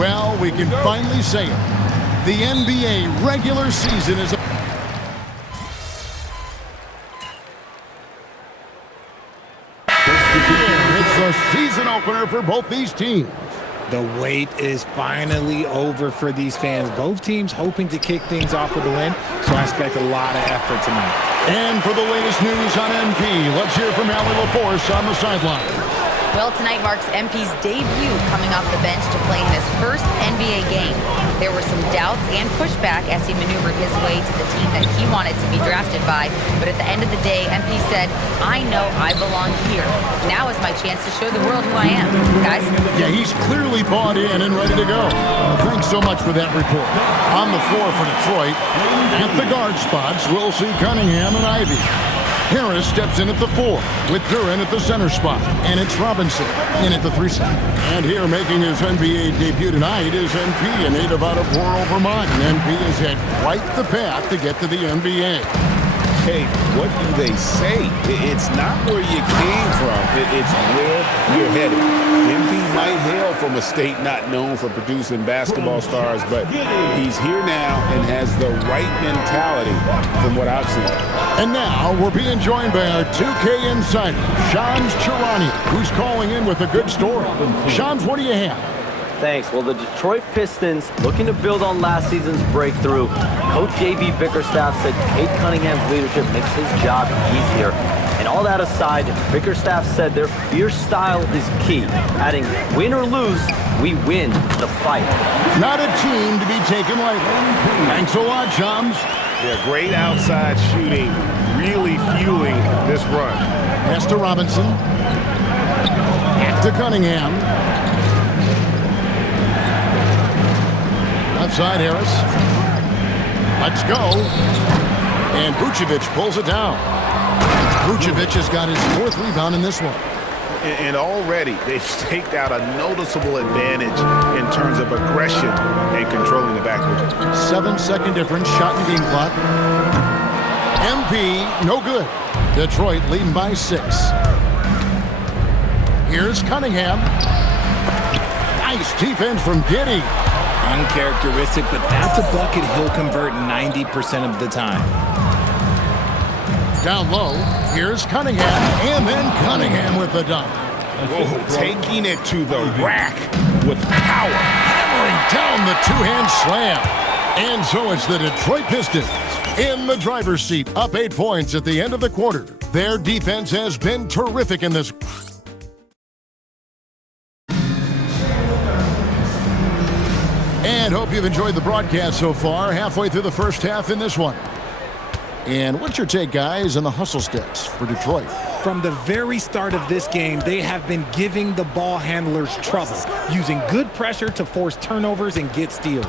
Well, we can finally say it. The NBA regular season is... It's the season opener for both these teams. The wait is finally over for these fans. Both teams hoping to kick things off with a win, so I expect a lot of effort tonight. And for the latest news on MP, let's hear from Allie LaForce on the sideline. Well, tonight marks MP's debut coming off the bench to play in his first NBA game. There were some doubts and pushback as he maneuvered his way to the team that he wanted to be drafted by. But at the end of the day, MP said, I know I belong here. Now is my chance to show the world who I am. Guys? Yeah, he's clearly bought in and ready to go. Thanks so much for that report. On the floor for Detroit, at the guard spots, we'll see Cunningham and Ivey. Harris steps in at the 4, with Duren at the center spot, and it's Robinson in at the 3 spot. And here making his NBA debut tonight is MP, a native out of rural Vermont. And MP has had quite the path to get to the NBA. Hey, what do they say? It's not where you came from, it's where you're headed. MP might hail from a state not known for producing basketball stars, but he's here now and has the right mentality from what I've seen. And now we're being joined by our 2K insider, Shams Charania, who's calling in with a good story. Shams, what do you have? Thanks. Well, the Detroit Pistons, looking to build on last season's breakthrough. Coach J.B. Bickerstaff said Cade Cunningham's leadership makes his job easier. And all that aside, Bickerstaff said their fierce style is key, adding, win or lose, we win the fight. Not a team to be taken lightly. Thanks a lot, Shams. Yeah, great outside shooting, really fueling this run. Pass to Robinson. To Cunningham. Left side, Harris. Let's go. And Vucevic pulls it down. Vucevic has got his 4th rebound in this one. And already they've staked out a noticeable advantage in terms of aggression and controlling the backcourt. 7-second difference, shot in game clock. MP, no good. Detroit leading by 6. Here's Cunningham. Nice defense from Giddey. Uncharacteristic, but that's a bucket he'll convert 90% of the time. Down low, here's Cunningham, and then Cunningham with the dunk. Whoa, taking it to the rack with power. Hammering down the 2-hand slam. And so it's the Detroit Pistons in the driver's seat, up 8 points at the end of the quarter. Their defense has been terrific in this. And hope you've enjoyed the broadcast so far, halfway through the first half in this one. And what's your take, guys, on the hustle steps for Detroit? From the very start of this game, they have been giving the ball handlers trouble, using good pressure to force turnovers and get steals.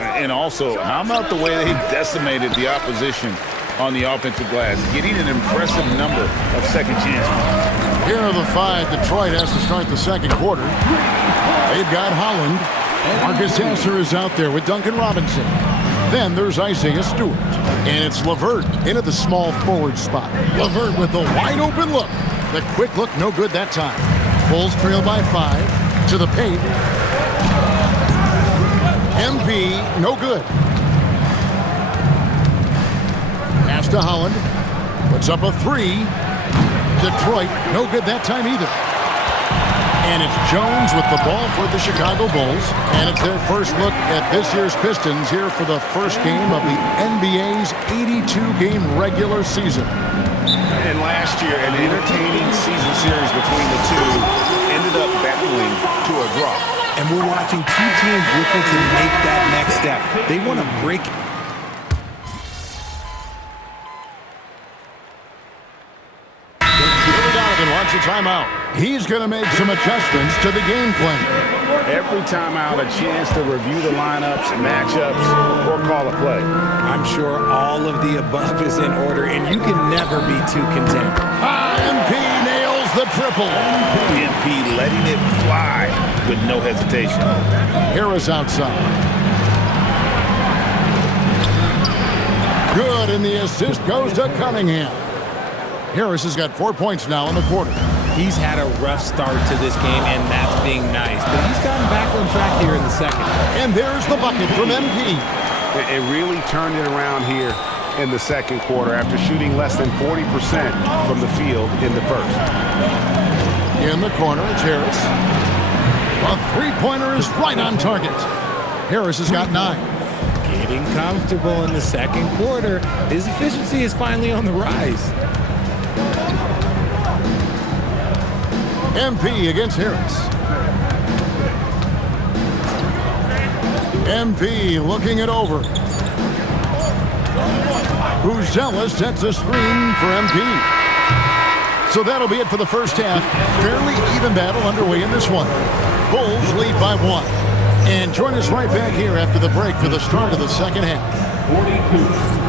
And also, how about the way they decimated the opposition on the offensive glass, getting an impressive number of second chances. Here are the 5 Detroit has to start the second quarter. They've got Holland. Marcus Sasser is out there with Duncan Robinson. Then there's Isaiah Stewart. And it's LeVert into the small forward spot. LeVert with the wide open look. The quick look, no good that time. Bulls trail by 5 to the paint. MP, no good. Pass to Holland. Puts up a 3. Detroit, no good that time either. And it's Jones with the ball for the Chicago Bulls. And it's their first look at this year's Pistons here for the first game of the NBA's 82-game regular season. And last year, an entertaining season series between the two ended up battling to a draw. And we're watching 2 teams looking to make that next step. They want to break. Donovan wants a timeout. He's going to make some adjustments to the game plan. Every timeout, a chance to review the lineups, matchups, or call a play. I'm sure all of the above is in order, and you can never be too content. MP nails the triple. MP letting it fly with no hesitation. Harris outside. Good, and the assist goes to Cunningham. Harris has got 4 points now in the quarter. He's had a rough start to this game, and that's being nice. But he's gotten back on track here in the second. And there's the bucket from MP. It really turned it around here in the second quarter after shooting less than 40% from the field in the first. In the corner, it's Harris. The three-pointer is right on target. Harris has got 9. Getting comfortable in the second quarter. His efficiency is finally on the rise. MP against Harris. MP looking it over. Buzella sets a screen for MP. So that'll be it for the first half. Fairly even battle underway in this one. Bulls lead by 1. And join us right back here after the break for the start of the second half. 42.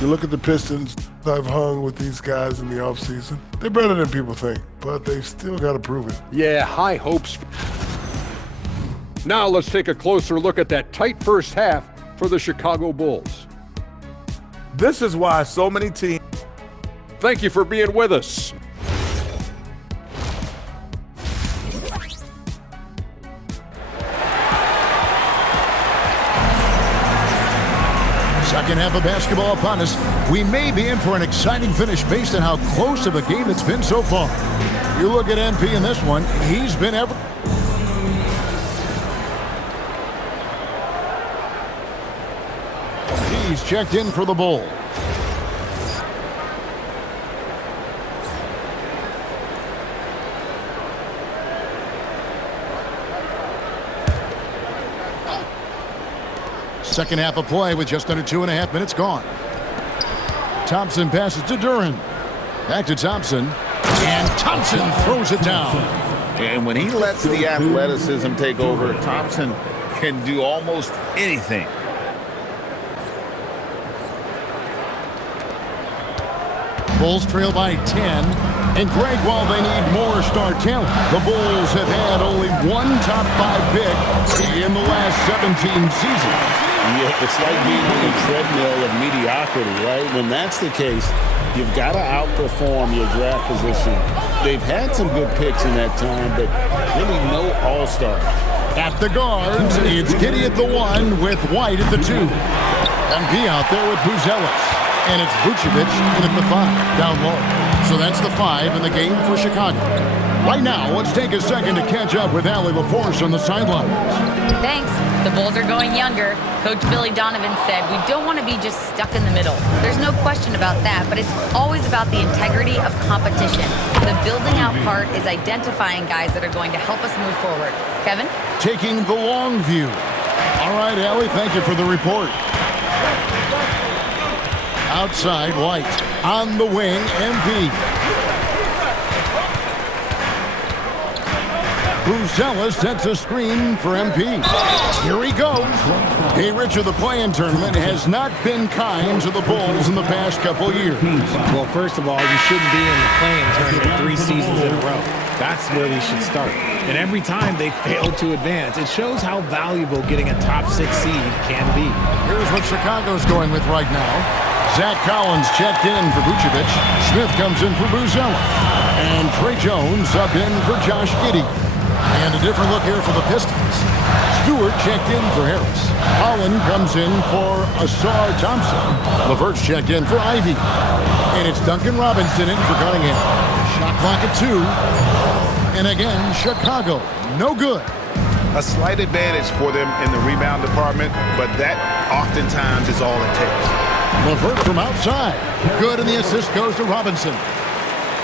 You look at the Pistons, I've hung with these guys in the offseason. They're better than people think, but they've still got to prove it. Yeah, high hopes. Now let's take a closer look at that tight first half for the Chicago Bulls. This is why so many teams. Thank you for being with us. Second half of basketball upon us. We may be in for an exciting finish based on how close of a game it's been so far. You look at MP in this one, he's been ever. He's checked in for the Bulls. Second half of play with just under 2.5 minutes gone. Thompson passes to Duren. Back to Thompson. And Thompson throws it down. And when he lets the athleticism take over, Thompson can do almost anything. Bulls trail by 10. And Greg, while they need more star talent, the Bulls have had only one top 5 pick in the last 17 seasons. Yeah, it's like being on the treadmill of mediocrity, right? When that's the case, you've got to outperform your draft position. They've had some good picks in that time, but really no all-star. At the guards, it's Giddey at the 1 with White at the 2. MP out there with Buzelis. And it's Vucevic in at the 5, down low. So that's the 5 in the game for Chicago. Right now, let's take a second to catch up with Allie LaForce on the sidelines. Thanks. The Bulls are going younger. Coach Billy Donovan said, we don't want to be just stuck in the middle. There's no question about that, but it's always about the integrity of competition. The building out part is identifying guys that are going to help us move forward. Kevin? Taking the long view. All right, Allie, thank you for the report. Outside, White. On the wing, MP. Buzella sets a screen for MP. Here he goes. Hey, Richard, the play-in tournament has not been kind to the Bulls in the past couple years. Well, first of all, you shouldn't be in the play-in tournament 3 seasons in a row. That's where we should start. And every time they fail to advance, it shows how valuable getting a top 6 seed can be. Here's what Chicago's going with right now. Zach Collins checked in for Vucevic. Smith comes in for Buzella. And Trey Jones subbed in for Josh Giddey. And a different look here for the Pistons. Stewart checked in for Harris. Holland comes in for Asar Thompson. LeVert's checked in for Ivy. And it's Duncan Robinson in for Cunningham. Shot clock at 2. And again, Chicago, no good. A slight advantage for them in the rebound department, but that oftentimes is all it takes. LeVert from outside. Good, and the assist goes to Robinson.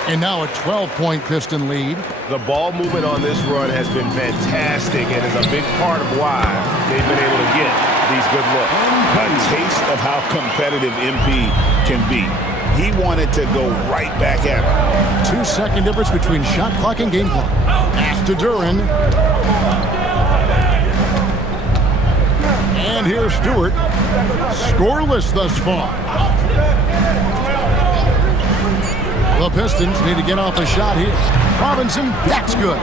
And now a 12-point Piston lead. The ball movement on this run has been fantastic and is a big part of why they've been able to get these good looks. A taste of how competitive MP can be. He wanted to go right back at him. 2-second difference between shot clock and game clock. Pass to Duren. And here's Stewart. Scoreless thus far. The Pistons need to get off a shot here. Robinson, that's good.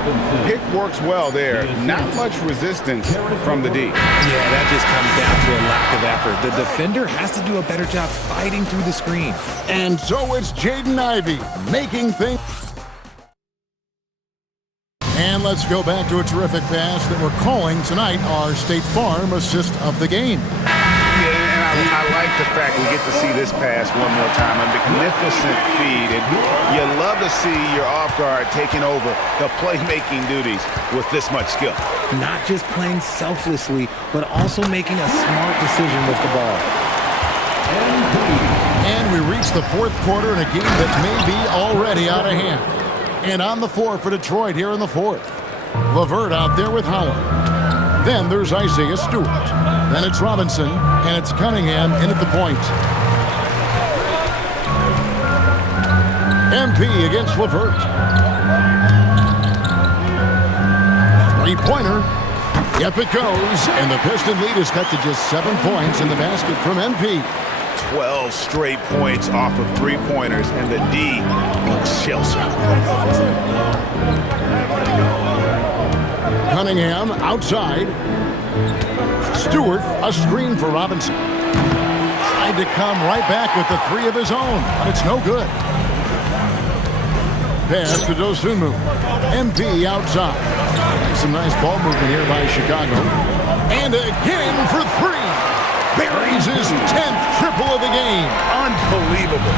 Pick works well there. Not much resistance from the D. Yeah, that just comes down to a lack of effort. The defender has to do a better job fighting through the screen. And so it's Jaden Ivey making things. And let's go back to a terrific pass that we're calling tonight our State Farm assist of the game. Yeah, and I like the fact we get to see this pass one more time. A magnificent feed. And you love to see your off guard taking over the playmaking duties with this much skill. Not just playing selflessly, but also making a smart decision with the ball. And we reach the fourth quarter in a game that may be already out of hand. And on the floor for Detroit here in the fourth. LeVert out there with Holland. Then there's Isaiah Stewart. Then it's Robinson, and it's Cunningham in at the point. MP against LeVert. Three-pointer. Yep, it goes. And the Piston lead is cut to just 7 points in the basket from MP. 12 straight points off of three-pointers, and the D looks shell-shocked. Cunningham outside. Stewart, a screen for Robinson. Tried to come right back with the three of his own, but it's no good. Pass to Dosunmu. MP outside. Some nice ball movement here by Chicago. And again for three. Buries his 10th triple of the game. Unbelievable.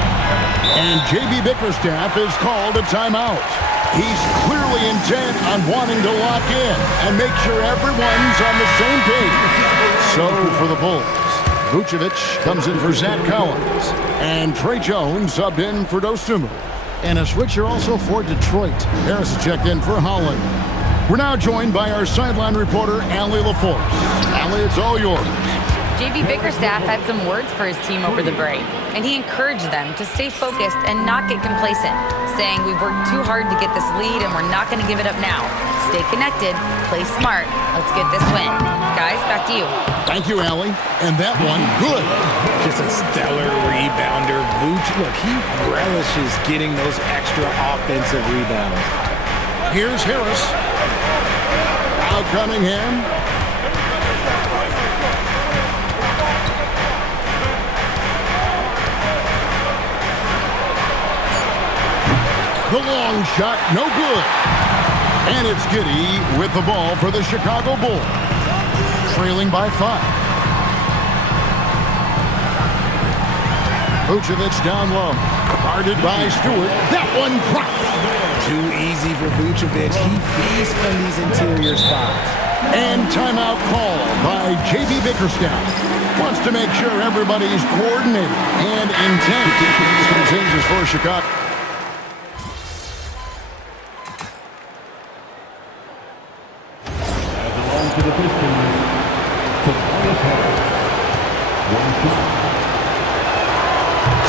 And J.B. Bickerstaff is called a timeout. He's clearly intent on wanting to lock in and make sure everyone's on the same page. So for the Bulls, Vucevic comes in for Zach Collins. And Trey Jones subbed in for Dosunmu. And a switcher also for Detroit. Harris checked in for Holland. We're now joined by our sideline reporter, Allie LaForce. Allie, it's all yours. J.B. Bickerstaff had some words for his team over the break, and he encouraged them to stay focused and not get complacent, saying we've worked too hard to get this lead and we're not going to give it up now. Stay connected, play smart, let's get this win. Guys, back to you. Thank you, Allie. And that one, good. Just a stellar rebounder. Vooch, look, he relishes getting those extra offensive rebounds. Here's Harris. Now Cunningham. The long shot, no good. And it's Giddey with the ball for the Chicago Bulls. Trailing by 5. Vucevic down low. Guarded by Stewart. That one crossed. Too easy for Vucevic. He feasts from these interior spots. And timeout call by J.B. Bickerstaff. Wants to make sure everybody's coordinated and intent. Some changes for Chicago. To the Pistons, Tobias Harris.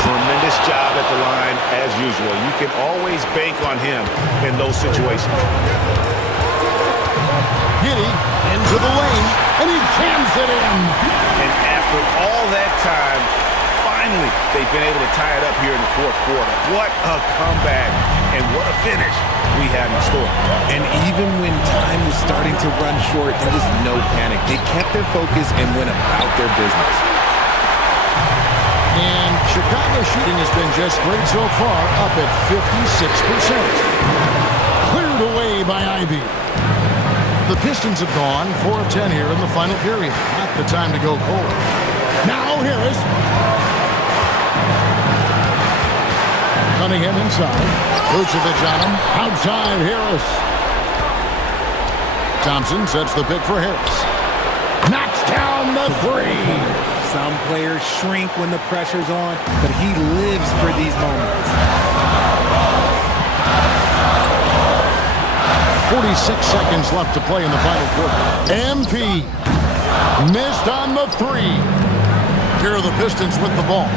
Tremendous job at the line as usual. You can always bank on him in those situations. Giddey into the lane, and he jams it in. And after all that time, finally they've been able to tie it up here in the fourth quarter. What a comeback and what a finish we have in store. And even when time was starting to run short, there was no panic. They kept their focus and went about their business. And Chicago shooting has been just great so far, up at 56%. Cleared away by Ivey. The Pistons have gone 4 of 10 here in the final period. Not the time to go cold. Now Harris. Cunningham inside. Vucevic on him. Outside Harris. Thompson sets the pick for Harris. Knocks down the three. Some players shrink when the pressure's on, but he lives for these moments. 46 seconds left to play in the final quarter. MP missed on the three. Here are the Pistons with the ball.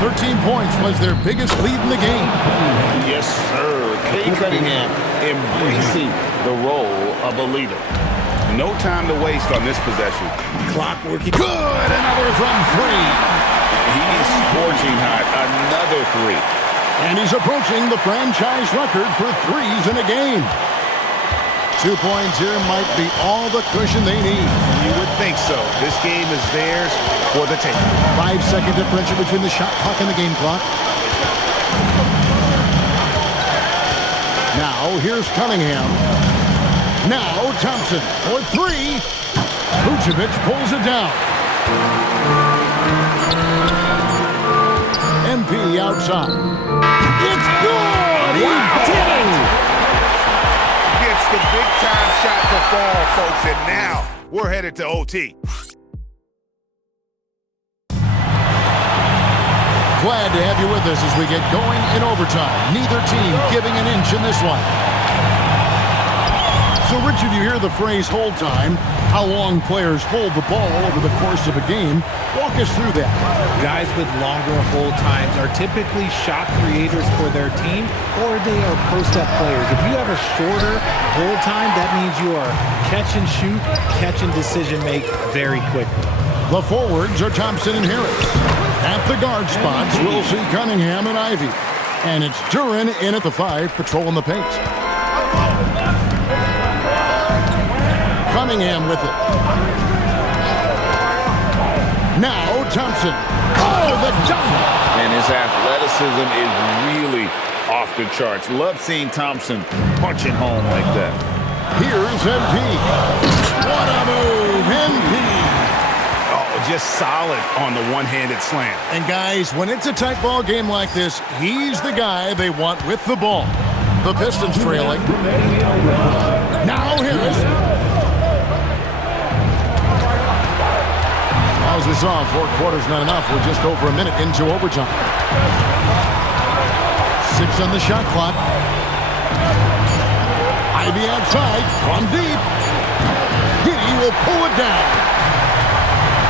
13 points was their biggest lead in the game. Yes, sir. Cade Cunningham embracing the role of a leader. No time to waste on this possession. Clock working. Good, another from three. He is scorching hot. Another three. And he's approaching the franchise record for threes in a game. 2 points here might be all the cushion they need. You would think so. This game is theirs for the taking. 5-second differential between the shot clock and the game clock. Now, here's Cunningham. Now, Thompson for three. Vucevic pulls it down. MP outside. It's good! He did it! Gets the big-time shot to fall, folks, and now we're headed to OT. Glad to have you with us as we get going in overtime. Neither team giving an inch in this one. So, Richard, you hear the phrase hold time, how long players hold the ball over the course of a game. Walk us through that. Guys with longer hold times are typically shot creators for their team, or they are post-up players. If you have a shorter hold time, that means you are catch and shoot, catch and decision make very quickly. The forwards are Thompson and Harris. At the guard spots, we'll see Cunningham and Ivy. And it's Duren in at the 5, patrolling the paint. Cunningham with it. Now Thompson. Oh, the dunk! And his athleticism is really off the charts. Love seeing Thompson punching home like that. Here's MP. What a move, MP! Just solid on the one-handed slam. And guys, when it's a tight ball game like this, he's the guy they want with the ball. The Pistons trailing. Now Harris. As we saw, 4 quarters not enough. We're just over a minute into overtime. 6 on the shot clock. Ivy outside from deep. Giddey will pull it down.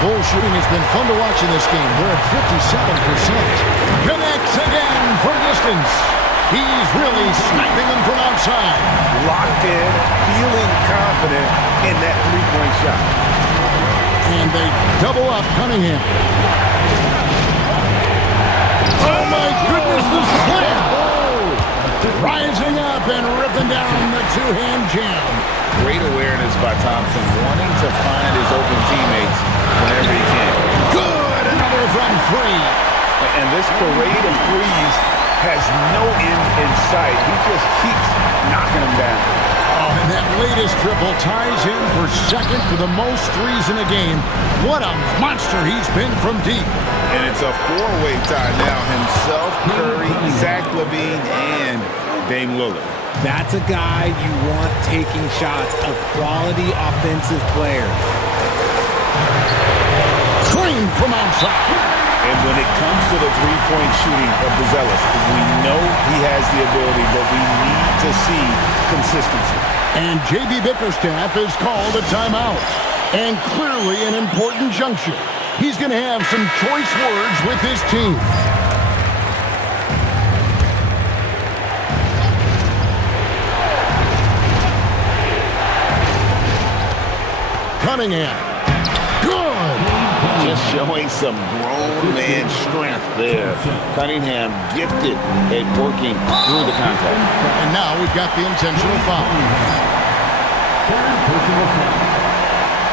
Bull shooting has been fun to watch in this game. They're at 57%. Connects again from distance. He's really sniping them from outside. Locked in, feeling confident in that three-point shot. And they double up Cunningham. Oh my goodness, the slam! Rising up and ripping down the two-hand jam. Great awareness by Thompson, wanting to find his open teammates whenever he can. Good, another from 3. And this parade of threes has no end in sight. He just keeps knocking them down. Oh, and that latest triple ties him for second for the most threes in a game. What a monster he's been from deep. And it's a 4-way tie now. Himself, Curry, Zach LaVine, and Dame Lillard. That's a guy you want taking shots, a quality offensive player. Clean from outside. And when it comes to the three-point shooting of Buzelis, we know he has the ability, but we need to see consistency. And J.B. Bickerstaff has called a timeout. And clearly an important juncture. He's going to have some choice words with his team. Cunningham. Good! Just showing some grown man strength there. Cunningham gifted at working through the contact. And now we've got the intentional foul. Third personal foul.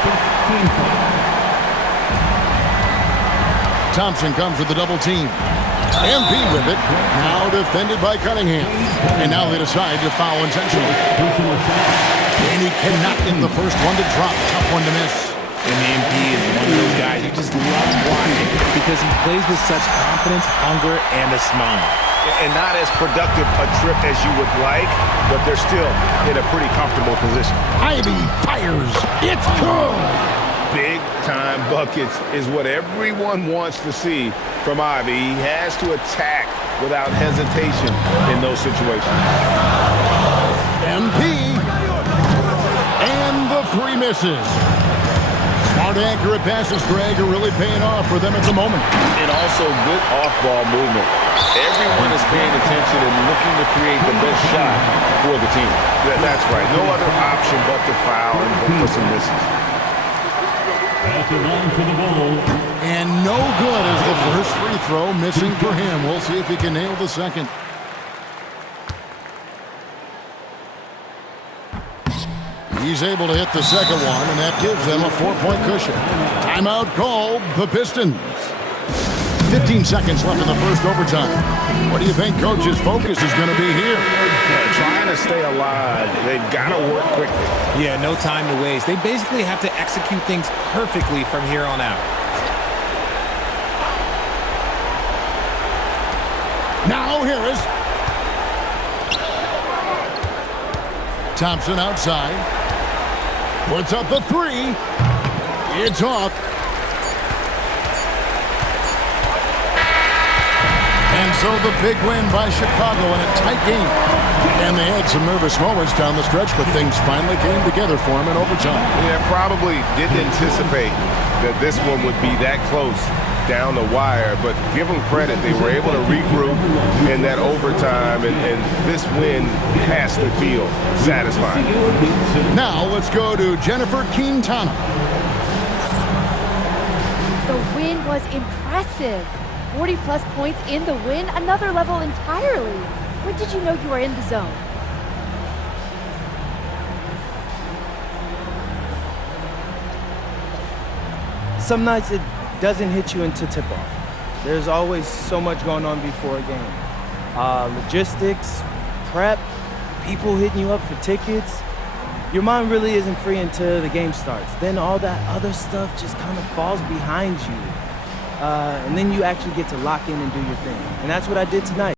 16 foul. Thompson comes with the double team. MP with it. Now defended by Cunningham. And now they decide to foul intentionally. And he cannot get the first one to drop. Tough one to miss. And MP is one of those guys you just love watching because he plays with such confidence, hunger, and a smile. And not as productive a trip as you would like, but they're still in a pretty comfortable position. Ivy fires. It's good. Big-time buckets is what everyone wants to see from Ivy. He has to attack without hesitation in those situations. MP. And the 3 misses. Smart, accurate passes, Greg, are really paying off for them at the moment. And also good off-ball movement. Everyone is paying attention and looking to create the best shot for the team. That's right. No other option but to foul and look for some misses. At the line for the Bulls. And no good as the first free throw missing for him. We'll see if he can nail the second. He's able to hit the second one, and that gives them a 4-point cushion. Timeout called the Pistons. 15 seconds left in the first overtime. What do you think Coach's focus is going to be here? Trying to stay alive. They've got to work quickly. Yeah, no time to waste. They basically have to execute things perfectly from here on out. Now Harris. Thompson outside. Puts up the three. It's off. And so the big win by Chicago in a tight game. And they had some nervous moments down the stretch, but things finally came together for them in overtime. Yeah, probably didn't anticipate that this one would be that close down the wire, but give them credit. They were able to regroup in that overtime, and this win has to feel satisfying. Now let's go to Jennifer Quintana. The win was impressive. 40-plus points in the win, another level entirely. When did you know you were in the zone? Some nights it doesn't hit you until tip-off. There's always so much going on before a game. Logistics, prep, people hitting you up for tickets. Your mind really isn't free until the game starts. Then all that other stuff just kind of falls behind you. And then you actually get to lock in and do your thing. And that's what I did tonight.